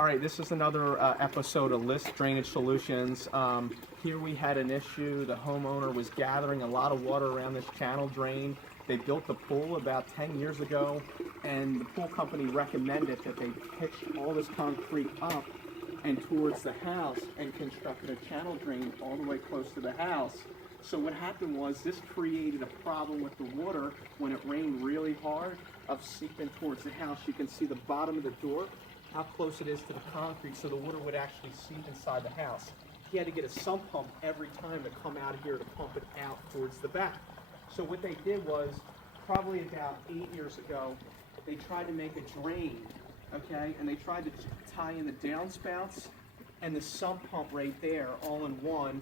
All right, this is another episode of List Drainage Solutions. Here we had an issue. The homeowner was gathering a lot of water around this channel drain. They built the pool about 10 years ago, and the pool company recommended that they pitch all this concrete up and towards the house and constructed a channel drain all the way close to the house. So what happened was this created a problem with the water when it rained really hard of seeping towards the house. You can see the bottom of the door, how close it is to the concrete, so the water would actually seep inside the house. He had to get a sump pump every time to come out here to pump it out towards the back. So what they did was, probably about 8 years ago, they tried to make a drain, okay? And they tried to tie in the downspouts and the sump pump right there, all in one.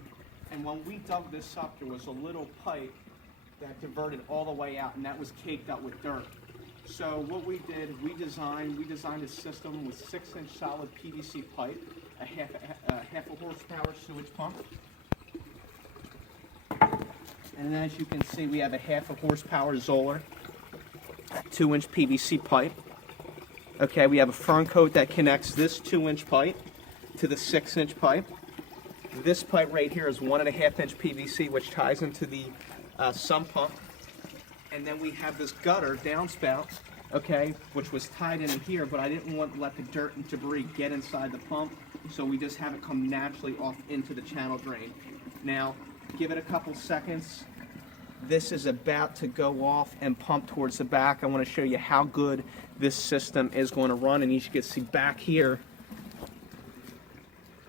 And when we dug this up, there was a little pipe that diverted all the way out, and that was caked up with dirt. So what we did, we designed a system with 6-inch solid PVC pipe, a half a horsepower sewage pump. And as you can see, we have a half a horsepower Zoller, 2-inch PVC pipe. Okay, we have a fern coat that connects this 2-inch pipe to the 6-inch pipe. This pipe right here is 1.5-inch PVC, which ties into the sump pump. And then we have this gutter downspout, okay, which was tied in here, but I didn't want to let the dirt and debris get inside the pump, so we just have it come naturally off into the channel drain. Now, give it a couple seconds. This is about to go off and pump towards the back. I want to show you how good this system is going to run, and you can see back here,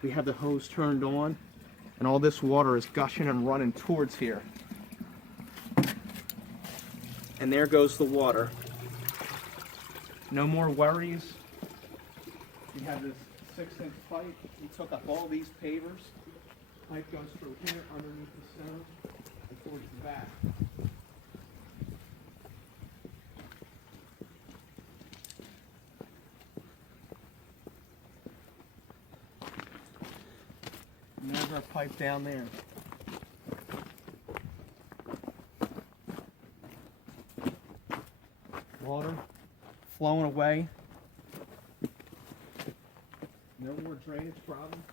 we have the hose turned on, and all this water is gushing and running towards here. And there goes the water. No more worries. We have this 6-inch pipe. We took up all these pavers. Pipe goes through here, underneath the stone, and towards the back. And there's our pipe down there. Water flowing away. No more drainage problem.